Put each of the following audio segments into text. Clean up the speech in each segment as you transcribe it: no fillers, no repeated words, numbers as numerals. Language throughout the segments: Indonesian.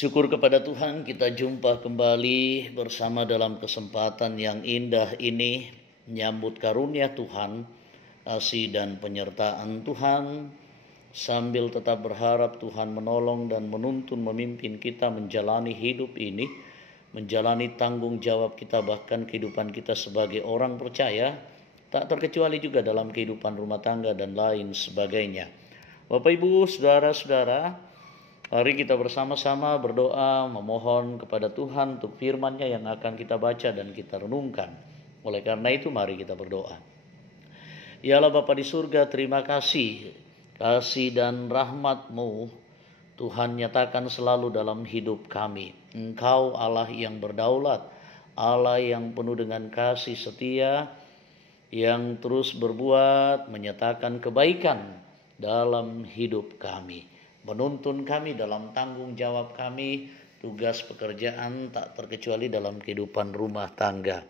Syukur kepada Tuhan, kita jumpa kembali bersama dalam kesempatan yang indah ini, menyambut karunia Tuhan, kasih dan penyertaan Tuhan, sambil tetap berharap Tuhan menolong dan menuntun memimpin kita menjalani hidup ini, menjalani tanggung jawab kita, bahkan kehidupan kita sebagai orang percaya, tak terkecuali juga dalam kehidupan rumah tangga dan lain sebagainya. Bapak Ibu, saudara-saudara, mari kita bersama-sama berdoa memohon kepada Tuhan untuk firman-Nya yang akan kita baca dan kita renungkan. Oleh karena itu mari kita berdoa. Ya Allah Bapa di surga, terima kasih dan rahmat-Mu Tuhan nyatakan selalu dalam hidup kami. Engkau Allah yang berdaulat, Allah yang penuh dengan kasih setia, yang terus berbuat menyatakan kebaikan dalam hidup kami, menuntun kami dalam tanggung jawab kami, tugas pekerjaan tak terkecuali dalam kehidupan rumah tangga.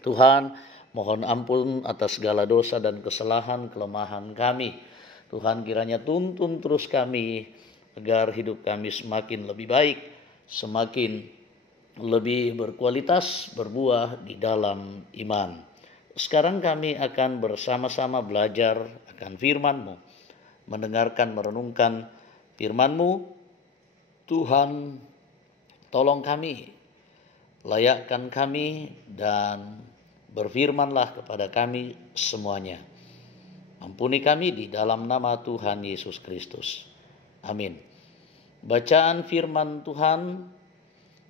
Tuhan, mohon ampun atas segala dosa dan kesalahan kelemahan kami. Tuhan, kiranya tuntun terus kami agar hidup kami semakin lebih baik, semakin lebih berkualitas, berbuah di dalam iman. Sekarang kami akan bersama-sama belajar akan firman-Mu, mendengarkan, merenungkan firman-Mu. Tuhan, tolong kami, layakkan kami, dan berfirmanlah kepada kami semuanya. Ampuni kami di dalam nama Tuhan Yesus Kristus. Amin. Bacaan firman Tuhan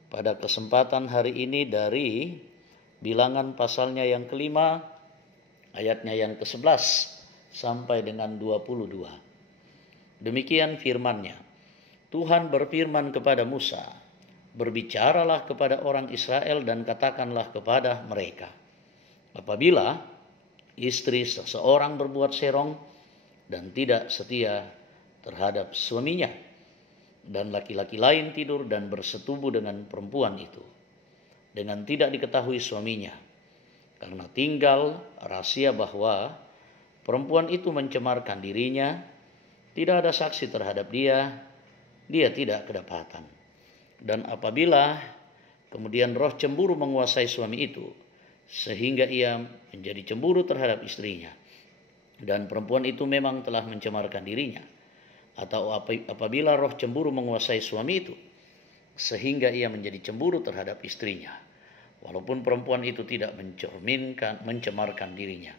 pada kesempatan hari ini dari Bilangan pasalnya yang kelima, ayatnya yang ke-11 sampai dengan 22. Demikian firman-Nya. Tuhan berfirman kepada Musa, berbicaralah kepada orang Israel dan katakanlah kepada mereka, apabila istri seseorang berbuat serong dan tidak setia terhadap suaminya, dan laki-laki lain tidur dan bersetubuh dengan perempuan itu, dengan tidak diketahui suaminya, karena tinggal rahasia bahwa perempuan itu mencemarkan dirinya, tidak ada saksi terhadap dia tidak kedapatan. Dan apabila kemudian roh cemburu menguasai suami itu, sehingga ia menjadi cemburu terhadap istrinya, dan perempuan itu memang telah mencemarkan dirinya, atau apabila roh cemburu menguasai suami itu, sehingga ia menjadi cemburu terhadap istrinya, walaupun perempuan itu tidak mencemarkan dirinya,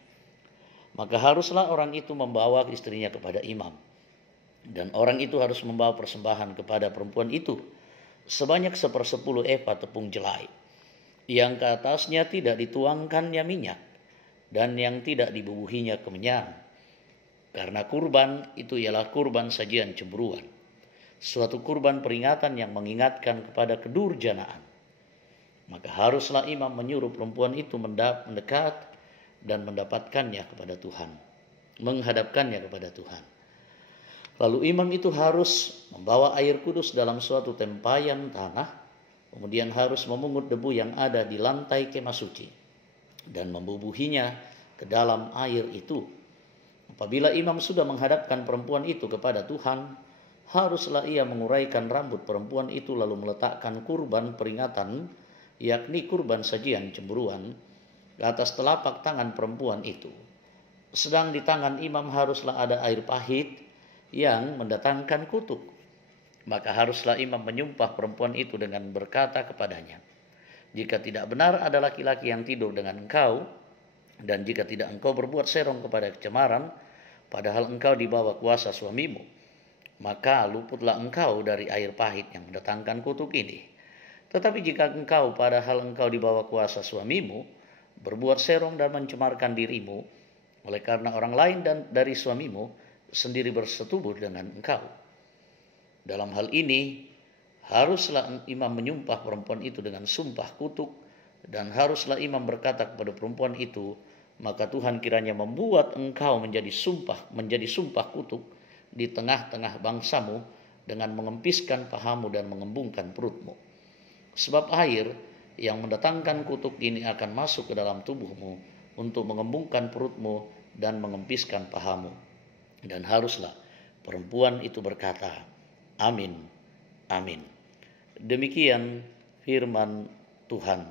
maka haruslah orang itu membawa istrinya kepada imam, dan orang itu harus membawa persembahan kepada perempuan itu sebanyak 1/10 efa tepung jelai, yang ke atasnya tidak dituangkannya minyak, dan yang tidak dibubuhinya kemenyan, karena kurban itu ialah kurban sajian cemburuan, suatu kurban peringatan yang mengingatkan kepada kedurjanaan. Maka haruslah imam menyuruh perempuan itu mendekat dan mendapatkannya kepada Tuhan, menghadapkannya kepada Tuhan. Lalu imam itu harus membawa air kudus dalam suatu tempayan tanah, kemudian harus memungut debu yang ada di lantai kemah suci dan membubuhinya ke dalam air itu. Apabila imam sudah menghadapkan perempuan itu kepada Tuhan, haruslah ia menguraikan rambut perempuan itu lalu meletakkan kurban peringatan, yakni kurban sajian cemburuan, ke atas telapak tangan perempuan itu. Sedang di tangan imam haruslah ada air pahit yang mendatangkan kutuk. Maka haruslah imam menyumpah perempuan itu dengan berkata kepadanya, jika tidak benar ada laki-laki yang tidur dengan engkau, dan jika tidak engkau berbuat serong kepada kecemaran, padahal engkau di bawah kuasa suamimu, maka luputlah engkau dari air pahit yang mendatangkan kutuk ini. Tetapi jika engkau padahal engkau di bawah kuasa suamimu berbuat serong dan mencemarkan dirimu, oleh karena orang lain dan dari suamimu sendiri bersetubuh dengan engkau, dalam hal ini haruslah imam menyumpah perempuan itu dengan sumpah kutuk, dan haruslah imam berkata kepada perempuan itu, maka Tuhan kiranya membuat engkau menjadi sumpah kutuk di tengah-tengah bangsamu, dengan mengempiskan pahamu dan mengembungkan perutmu. Sebab air yang mendatangkan kutuk ini akan masuk ke dalam tubuhmu untuk mengembungkan perutmu dan mengempiskan pahamu. Dan haruslah perempuan itu berkata, amin, amin. Demikian firman Tuhan.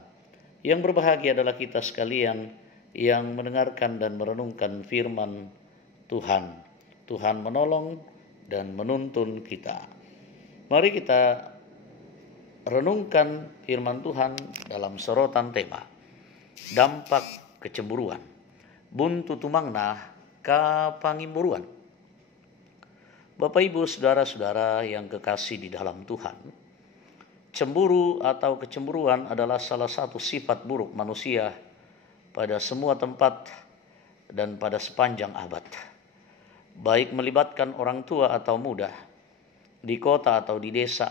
Yang berbahagia adalah kita sekalian yang mendengarkan dan merenungkan firman Tuhan. Tuhan menolong dan menuntun kita. Mari kita renungkan firman Tuhan dalam sorotan tema dampak kecemburuan. Buntu tumangna kapangimburuan. Bapak Ibu saudara-saudara yang kekasih di dalam Tuhan, cemburu atau kecemburuan adalah salah satu sifat buruk manusia pada semua tempat dan pada sepanjang abad. Baik melibatkan orang tua atau muda, di kota atau di desa,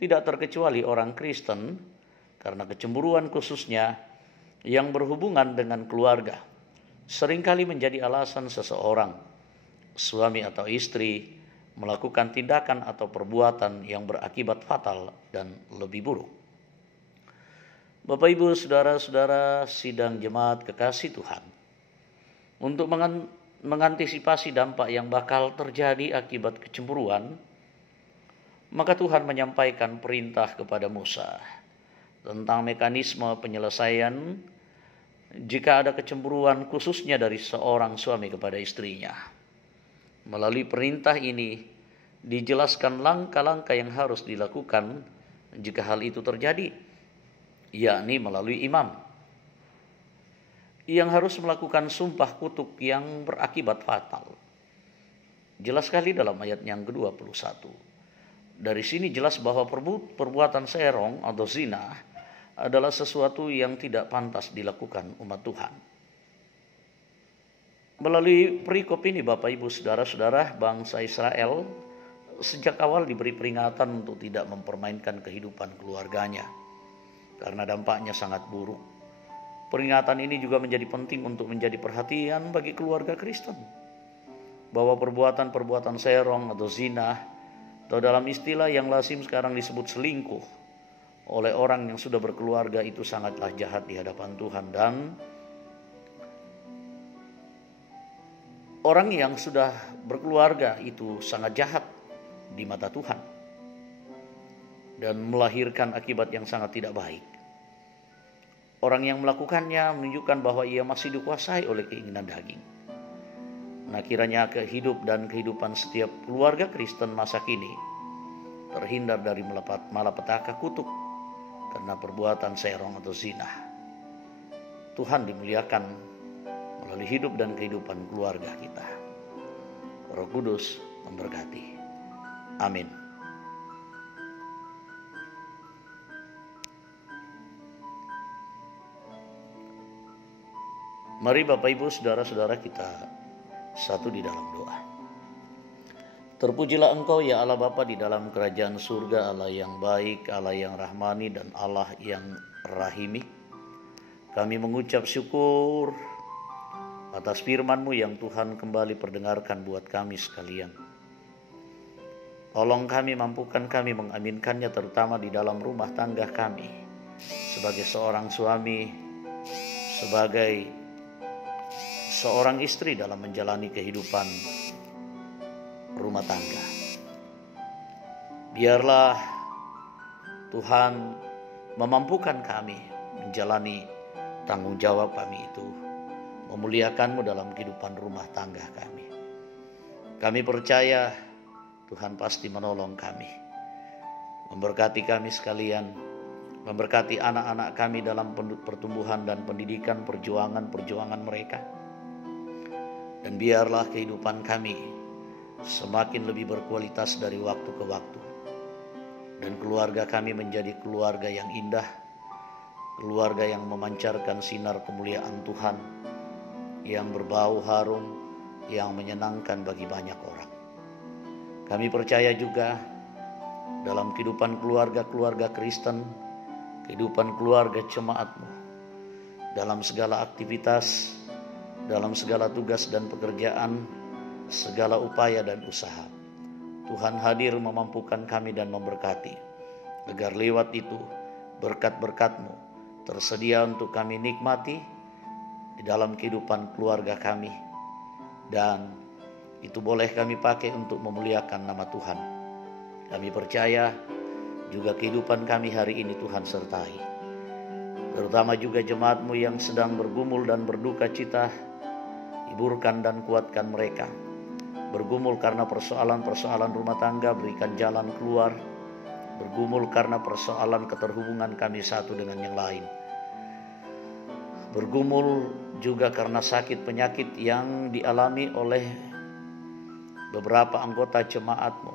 tidak terkecuali orang Kristen, karena kecemburuan khususnya yang berhubungan dengan keluarga seringkali menjadi alasan seseorang, suami atau istri, melakukan tindakan atau perbuatan yang berakibat fatal dan lebih buruk. Bapak Ibu saudara-saudara sidang jemaat kekasih Tuhan, untuk mengantisipasi dampak yang bakal terjadi akibat kecemburuan, maka Tuhan menyampaikan perintah kepada Musa tentang mekanisme penyelesaian jika ada kecemburuan khususnya dari seorang suami kepada istrinya. Melalui perintah ini dijelaskan langkah-langkah yang harus dilakukan jika hal itu terjadi, yakni melalui imam yang harus melakukan sumpah kutuk yang berakibat fatal. Jelas sekali dalam ayat yang ke-21. Dari sini jelas bahwa perbuatan serong atau zina adalah sesuatu yang tidak pantas dilakukan umat Tuhan. Melalui perikop ini Bapak Ibu saudara-saudara, bangsa Israel sejak awal diberi peringatan untuk tidak mempermainkan kehidupan keluarganya karena dampaknya sangat buruk. Peringatan ini juga menjadi penting untuk menjadi perhatian bagi keluarga Kristen, bahwa perbuatan-perbuatan serong atau zina, atau dalam istilah yang lazim sekarang disebut selingkuh, oleh orang yang sudah berkeluarga itu sangatlah jahat di hadapan Tuhan, dan orang yang sudah berkeluarga itu sangat jahat di mata Tuhan dan melahirkan akibat yang sangat tidak baik. Orang yang melakukannya menunjukkan bahwa ia masih dikuasai oleh keinginan daging. Nah, kiranya kehidupan setiap keluarga Kristen masa kini terhindar dari malapetaka kutuk karena perbuatan serong atau zina. Tuhan dimuliakan melalui hidup dan kehidupan keluarga kita. Roh Kudus memberkati. Amin. Mari Bapak Ibu saudara-saudara kita satu di dalam doa. Terpujilah Engkau ya Allah Bapa di dalam kerajaan surga, Allah yang baik, Allah yang rahmani, dan Allah yang rahimi. Kami mengucap syukur atas firman-Mu yang Tuhan kembali perdengarkan buat kami sekalian. Tolong kami, mampukan kami mengaminkannya terutama di dalam rumah tangga kami. Sebagai seorang suami, sebagai seorang istri dalam menjalani kehidupan rumah tangga. Biarlah Tuhan memampukan kami menjalani tanggung jawab kami itu, memuliakan-Mu dalam kehidupan rumah tangga kami. Kami percaya Tuhan pasti menolong kami, memberkati kami sekalian, memberkati anak-anak kami dalam pertumbuhan dan pendidikan perjuangan mereka. Dan biarlah kehidupan kami semakin lebih berkualitas dari waktu ke waktu. Dan keluarga kami menjadi keluarga yang indah, keluarga yang memancarkan sinar kemuliaan Tuhan, yang berbau harum, yang menyenangkan bagi banyak orang. Kami percaya juga dalam kehidupan keluarga Kristen, kehidupan keluarga jemaat-Mu, dalam segala aktivitas, dalam segala tugas dan pekerjaan, segala upaya dan usaha, Tuhan hadir memampukan kami dan memberkati, agar lewat itu berkat-berkat-Mu tersedia untuk kami nikmati di dalam kehidupan keluarga kami, dan itu boleh kami pakai untuk memuliakan nama Tuhan. Kami percaya juga kehidupan kami hari ini Tuhan sertai. Terutama juga jemaat-Mu yang sedang bergumul dan berduka cita, hiburkan dan kuatkan mereka. Bergumul karena persoalan-persoalan rumah tangga, berikan jalan keluar. Bergumul karena persoalan keterhubungan kami satu dengan yang lain. Bergumul juga karena sakit penyakit yang dialami oleh beberapa anggota jemaat-Mu.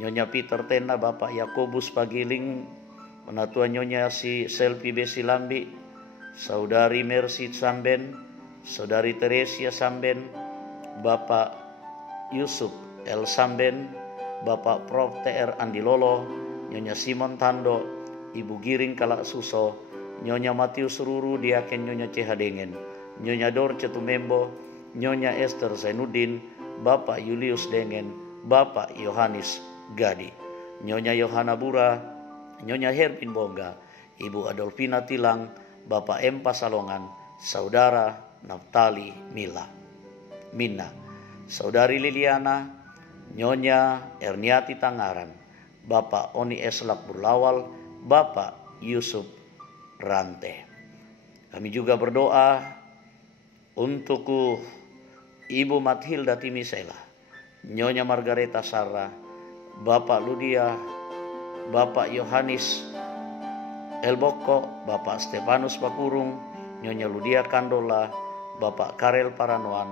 Nyonya Peter Tena, Bapak Yakobus Pagiling, Penatua Nyonya si Selvi Besilambi, Saudari Mercy Samben, Saudari Teresia Samben, Bapak Yusuf El Samben, Bapak Prof TR Andilolo, Nyonya Simon Tando, Ibu Giring Kalak Suso, Nyonya Matius Ruru, Diaken Nyonya CH Dingen, Nyonya Dorce Tumembo, Nyonya Esther Zainuddin, Bapak Julius Dengan, Bapak Yohanes Gadi, Nyonya Yohana Bura, Nyonya Herpin Bongga, Ibu Adolfina Tilang, Bapak Empa Salongan, Saudara Naftali Mina, Saudari Liliana, Nyonya Erniati Tangaran, Bapak Oni Eslak Burlawal, Bapak Yusuf Rante. Kami juga berdoa untuk Ibu Mathilda Timisela, Nyonya Margareta Sarah, Bapak Ludia, Bapak Yohanes Elboko, Bapak Stefanus Bakurung, Nyonya Ludia Kandola, Bapak Karel Paranoan,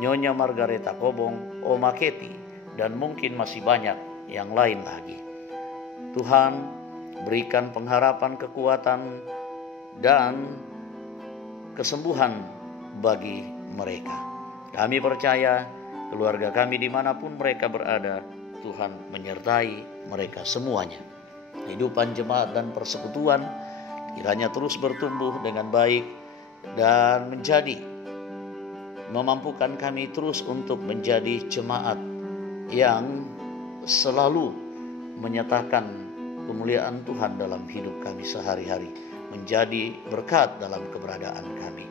Nyonya Margareta Kobong, Oma Keti, dan mungkin masih banyak yang lain lagi. Tuhan, berikan pengharapan, kekuatan, dan kesembuhan bagi mereka. Kami percaya keluarga kami dimanapun mereka berada, Tuhan menyertai mereka semuanya. Kehidupan jemaat dan persekutuan kiranya terus bertumbuh dengan baik dan memampukan kami terus untuk menjadi jemaat yang selalu menyatakan kemuliaan Tuhan dalam hidup kami sehari-hari, menjadi berkat dalam keberadaan kami.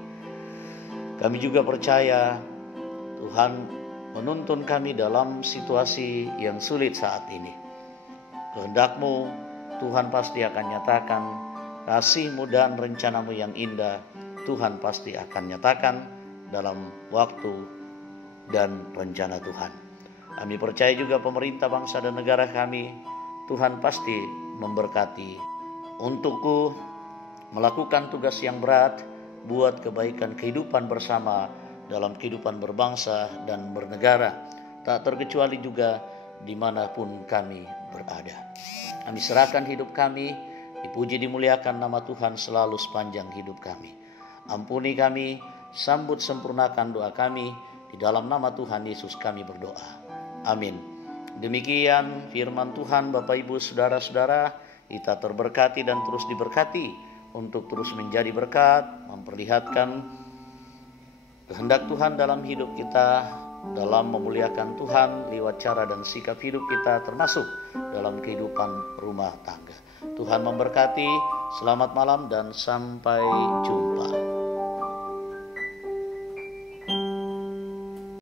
Kami juga percaya Tuhan menuntun kami dalam situasi yang sulit saat ini. Kehendak-Mu Tuhan pasti akan nyatakan, kasih-Mu dan rencana-Mu yang indah Tuhan pasti akan nyatakan dalam waktu dan rencana Tuhan. Kami percaya juga pemerintah bangsa dan negara kami, Tuhan pasti memberkati untukku melakukan tugas yang berat buat kebaikan kehidupan bersama dalam kehidupan berbangsa dan bernegara, tak terkecuali juga dimanapun kami berada. Kami serahkan hidup kami, dipuji dimuliakan nama Tuhan selalu sepanjang hidup kami. Ampuni kami, sambut sempurnakan doa kami, di dalam nama Tuhan Yesus kami berdoa. Amin. Demikian firman Tuhan, Bapak Ibu Saudara-saudara, kita terberkati dan terus diberkati untuk terus menjadi berkat, memperlihatkan kehendak Tuhan dalam hidup kita, dalam memuliakan Tuhan lewat cara dan sikap hidup kita, termasuk dalam kehidupan rumah tangga. Tuhan memberkati, selamat malam dan sampai jumpa.